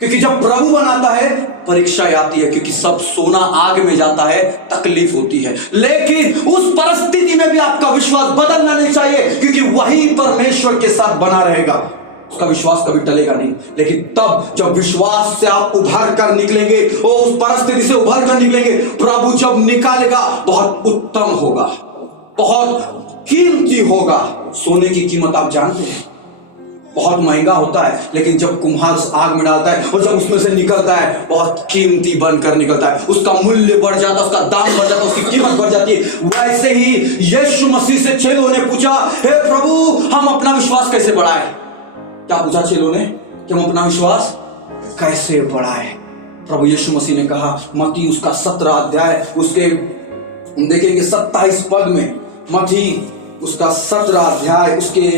क्योंकि जब प्रभु बनाता है परीक्षाएं आती है, क्योंकि सब सोना आग में जाता है, तकलीफ होती है। लेकिन उस परिस्थिति में भी आपका विश्वास बदलना नहीं चाहिए, क्योंकि वही परमेश्वर के साथ बना रहेगा, उसका विश्वास कभी टलेगा नहीं। लेकिन तब जब विश्वास से आप उभर कर निकलेंगे, वो उस परिस्थिति से उभर कर निकलेंगे, प्रभु जब निकालेगा बहुत उत्तम होगा, बहुत कीमती होगा। सोने की कीमत आप जानते हैं, बहुत महंगा होता है, लेकिन जब कुम्हार उस आग में डालता है और जब उसमें से निकलता है, बहुत कीमती बनकर निकलता है। उसका मूल्य बढ़ जाता है, उसका दाम बढ़ जाता है, उसकी कीमत बढ़ जाती है। वैसे ही यीशु मसीह से चेलों ने पूछा, हे प्रभु, हम अपना विश्वास कैसे बढ़ाएं? क्या पूछा चेलों ने कि हम अपना विश्वास कैसे बढ़ाएं? प्रभु यीशु मसीह ने कहा, मत्ती उसका 17 अध्याय उसके देखेंगे 27 पद में, मत्ती उसका 17 अध्याय उसके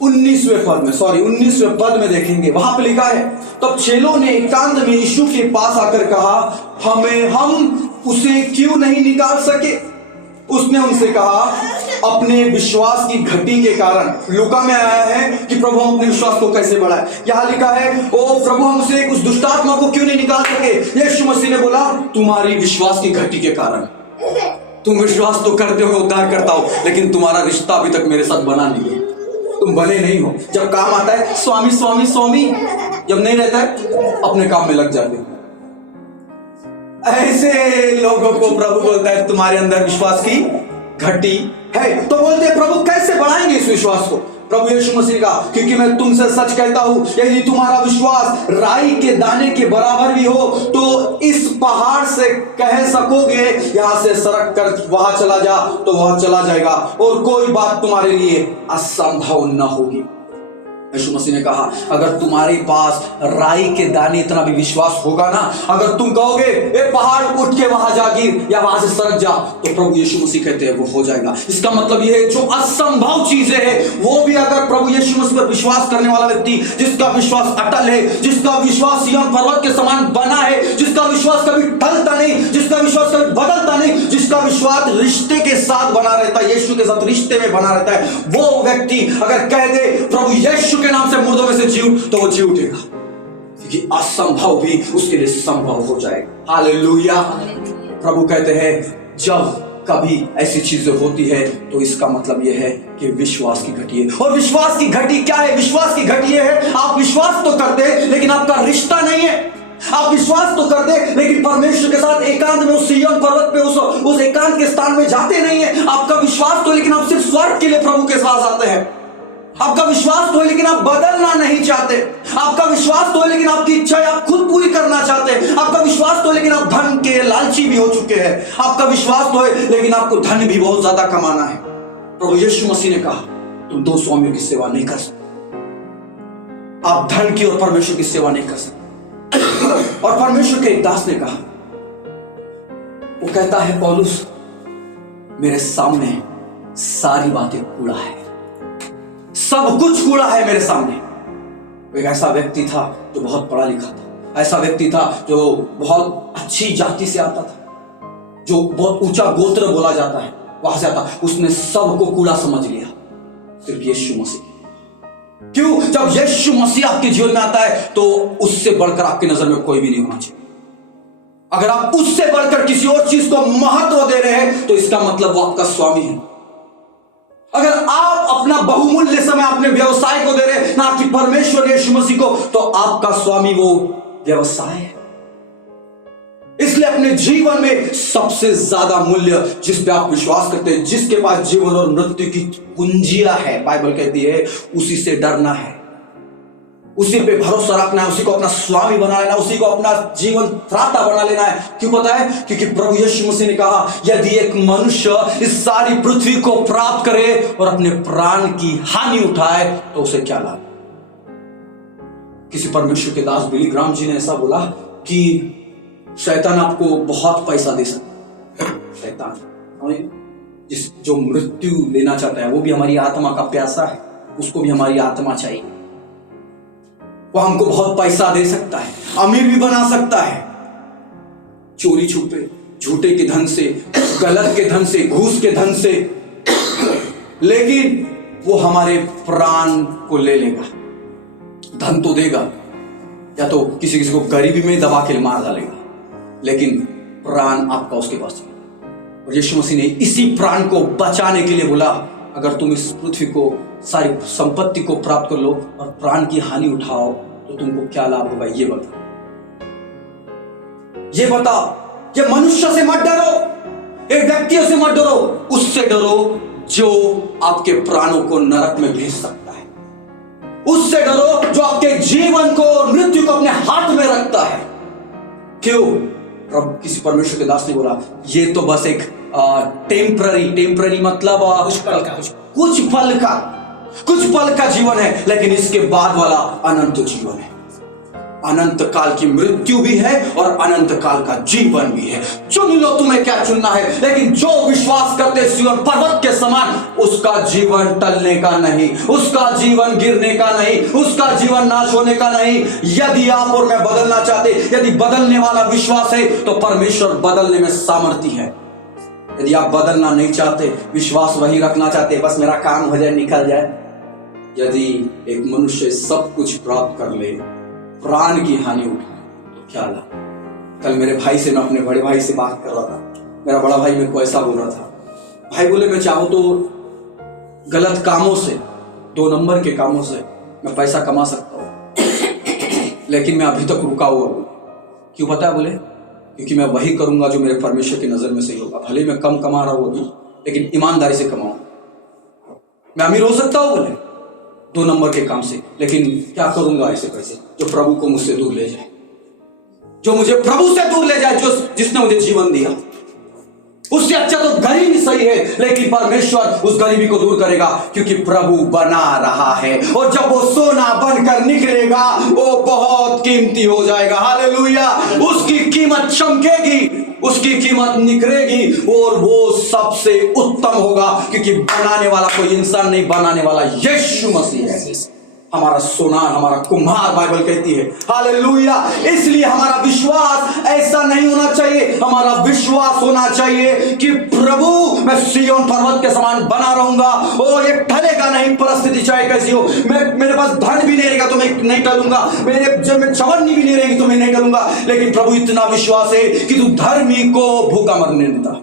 19वें पद में देखेंगे, वहां पे लिखा है, तब चेलों ने एकांत में यीशु के पास आकर कहा, हम उसे क्यों नहीं निकाल सके? उसने उनसे कहा, अपने विश्वास की घटी के कारण। लूका में आया है कि प्रभु हम अपने विश्वास को कैसे बढ़ाए। यहां लिखा है, ओ प्रभु, हम उसे उस दुष्टात्मा को क्यों नहीं निकाल सके? यीशु मसीह ने बोला, तुम्हारी विश्वास की घटी के कारण। तुम विश्वास तो करते हो, उद्धार करता हो, लेकिन तुम्हारा रिश्ता अभी तक मेरे साथ बना नहीं है, तुम बने नहीं हो। जब काम आता है स्वामी स्वामी स्वामी, जब नहीं रहता है अपने काम में लग जाते। ऐसे लोगों को प्रभु बोलता है तुम्हारे अंदर विश्वास की घटी है। तो बोलते हैं, प्रभु कैसे बढ़ाएंगे इस विश्वास को? प्रभु यीशु मसीह का, क्योंकि मैं तुमसे सच कहता हूं, यदि तुम्हारा विश्वास राई के दाने के बराबर भी हो तो इस पहाड़ से कह सकोगे यहां से सरक कर वहां चला जा, तो वहां चला जाएगा, और कोई बात तुम्हारे लिए असंभव न होगी। यीशु मसीह ने कहा, अगर तुम्हारे पास राई के दाने इतना भी विश्वास होगा ना, अगर तुम कहोगे ए पहाड़ उठ के वहां जा गिर या वहां से सरक जा, तो प्रभु यीशु मसीह कहते हैं वो हो जाएगा। इसका मतलब ये है, जो असंभव चीजें हैं वो भी अगर प्रभु यीशु मसीह पर विश्वास करने वाला व्यक्ति, जिसका विश्वास अटल है, जिसका विश्वास सिय्योन पर्वत के समान बना है, जिसका विश्वास कभी टलता नहीं, जिसका विश्वास कभी बदलता नहीं, जिसका विश्वास रिश्ते के साथ बना रहता है, यीशु के साथ रिश्ते में बना रहता है, वो व्यक्ति अगर कह दे प्रभु यीशु के नाम से मुर्दों में से जी उठ, तो वो जी उठेगा, क्योंकि असंभव भी उसके लिए संभव हो जाएगा। हालेलुया। प्रभु कहते हैं, जब कभी ऐसी चीजें होती है तो इसका मतलब यह है कि विश्वास की घटी है। और विश्वास की घटी क्या है? विश्वास की घटी यह है, आप विश्वास तो करते हैं लेकिन आपका रिश्ता नहीं है। आप विश्वास तो करते लेकिन परमेश्वर के साथ एकांत में उस सिय्योन पर्वत पे उस एकांत के स्थान में जाते नहीं है। आपका विश्वास तो, लेकिन आप सिर्फ स्वर्ग के लिए प्रभु के पास आते हैं। आपका विश्वास तो है लेकिन आप बदलना नहीं चाहते। आपका विश्वास तो है लेकिन आपकी इच्छाएं आप खुद पूरी करना चाहते हैं। आपका विश्वास तो है लेकिन आप धन के लालची भी हो चुके हैं। आपका विश्वास तो है लेकिन आपको धन भी बहुत ज्यादा कमाना है। प्रभु यीशु मसीह ने कहा, तुम दो स्वामियों की सेवा नहीं कर सकते। आप धन की और परमेश्वर की सेवा नहीं कर सकते। और परमेश्वर के एक दास ने कहा, वो कहता है, पौलुस, मेरे सामने सारी बातें कूड़ा है, सब कुछ कूड़ा है मेरे सामने। एक ऐसा व्यक्ति था जो बहुत पढ़ा लिखा था, ऐसा व्यक्ति था जो बहुत अच्छी जाति से आता था, जो बहुत ऊंचा गोत्र बोला जाता है वहां से आता। उसने सबको कूड़ा समझ लिया, सिर्फ यीशु मसीह। क्यों? जब यीशु मसीह आपके जीवन में आता है तो उससे बढ़कर आपकी नजर में कोई भी नहीं होना चाहिए। अगर आप उससे बढ़कर किसी और चीज को महत्व दे रहे हैं तो इसका मतलब वो आपका स्वामी है। अगर आप अपना बहुमूल्य समय अपने व्यवसाय को दे रहे हैं, ना कि परमेश्वर यीशु मसीह को, तो आपका स्वामी वो व्यवसाय है। इसलिए अपने जीवन में सबसे ज्यादा मूल्य जिस पे आप विश्वास करते हैं, जिसके पास जीवन और मृत्यु की कुंजियां है, बाइबल कहती है, उसी से डरना है, उसी पे भरोसा रखना है, उसी को अपना स्वामी बना लेना, उसी को अपना जीवन त्राता बना लेना है। क्यों पता है? क्योंकि प्रभु यीशु मसीह ने कहा, यदि एक मनुष्य इस सारी पृथ्वी को प्राप्त करे और अपने प्राण की हानि उठाए तो उसे क्या लाभ? किसी परमेश्वर के दास बिली ग्राम जी ने ऐसा बोला कि शैतान आपको बहुत पैसा दे सकता है। शैतान जो मृत्यु लेना चाहता है, वो भी हमारी आत्मा का प्यासा है, उसको भी हमारी आत्मा चाहिए। वो हमको बहुत पैसा दे सकता है, अमीर भी बना सकता है, चोरी छुपे झूठे के धन से, गलत के धन से, घूस के धन से, लेकिन वो हमारे प्राण को ले लेगा। धन तो देगा या तो किसी किसी को गरीबी में दबा के मार डालेगा, लेकिन प्राण आपका उसके पास है। और यीशु मसीह ने इसी प्राण को बचाने के लिए बोला, अगर तुम इस पृथ्वी को सारी संपत्ति को प्राप्त कर लो और प्राण की हानि उठाओ तो तुमको क्या लाभ होगा, ये बता, ये बता। ये मनुष्य से मत डरो, एक व्यक्तियों से मत डरो, उससे डरो जो आपके प्राणों को नरक में भेज सकता है। उससे डरो जो आपके जीवन को, मृत्यु को अपने हाथ में रखता है। क्यों? प्रभु किसी परमेश्वर के दास ने बोला, ये तो बस एक टेम्पररी मतलब कुछ पल का जीवन है, लेकिन इसके बाद वाला अनंत जीवन है। अनंत काल की मृत्यु भी है और अनंत काल का जीवन भी है। चुन लो तुम्हें क्या चुनना है, लेकिन जो विश्वास करते सिय्योन पर्वत के समान, उसका जीवन टलने का नहीं, उसका जीवन गिरने का नहीं, उसका जीवन नाश होने का नहीं। यदि आप और मैं बदलना चाहते, यदि बदलने वाला विश्वास है, तो परमेश्वर बदलने में सामर्थ्य है। यदि आप बदलना नहीं चाहते, विश्वास वही रखना चाहते, बस मेरा काम हो जाए, निकल जाए, यदि एक मनुष्य सब कुछ प्राप्त कर ले, प्राण की हानि उठाए, तो क्या लाभ? कल मेरे भाई से, मैं अपने बड़े भाई से बात कर रहा था। मेरा बड़ा भाई मेरे को ऐसा बोल रहा था, भाई बोले मैं चाहूं तो गलत कामों से, 2 नंबर के कामों से मैं पैसा कमा सकता हूं, लेकिन मैं अभी तक रुका हुआ हूं। क्यों पता है? बोले क्योंकि मैं वही करूंगा जो मेरे परमेश्वर की नजर में सही होगा। भले मैं कम कमा रहा हूं अभी, लेकिन ईमानदारी से कमाऊं। मैं अमीर हो सकता हूं बोले 2 नंबर के काम से, लेकिन क्या करूंगा ऐसे पैसे जो प्रभु को मुझसे दूर ले जाए, जो मुझे प्रभु से दूर ले जाए, जो जिसने मुझे जीवन दिया। उससे अच्छा तो गरीबी सही है, लेकिन परमेश्वर उस गरीबी को दूर करेगा, क्योंकि प्रभु बना रहा है। और जब वो सोना बनकर निकलेगा, वो बहुत कीमती हो जाएगा। हालेलुया! उसकी कीमत चमकेगी, उसकी कीमत निखरेगी, और वो सबसे उत्तम होगा, क्योंकि बनाने वाला कोई इंसान नहीं, बनाने वाला यीशु मसीह है। हमारा सोनार, हमारा कुम्हार, बाइबल कहती है। हालेलुया! इसलिए हमारा विश्वास ऐसा नहीं होना चाहिए, हमारा विश्वास होना चाहिए कि प्रभु, मैं सिय्योन पर्वत के समान बना रहूंगा, और ये टलेगा नहीं, परिस्थिति चाहे कैसी हो। मेरे पास धन भी नहीं रहेगा तो मैं नहीं टलूंगा, मेरे जब में चवन्नी भी नहीं रहेगी तो मैं नहीं टलूंगा, लेकिन प्रभु इतना विश्वास है कि तू धर्मी को भूखा मरने देता।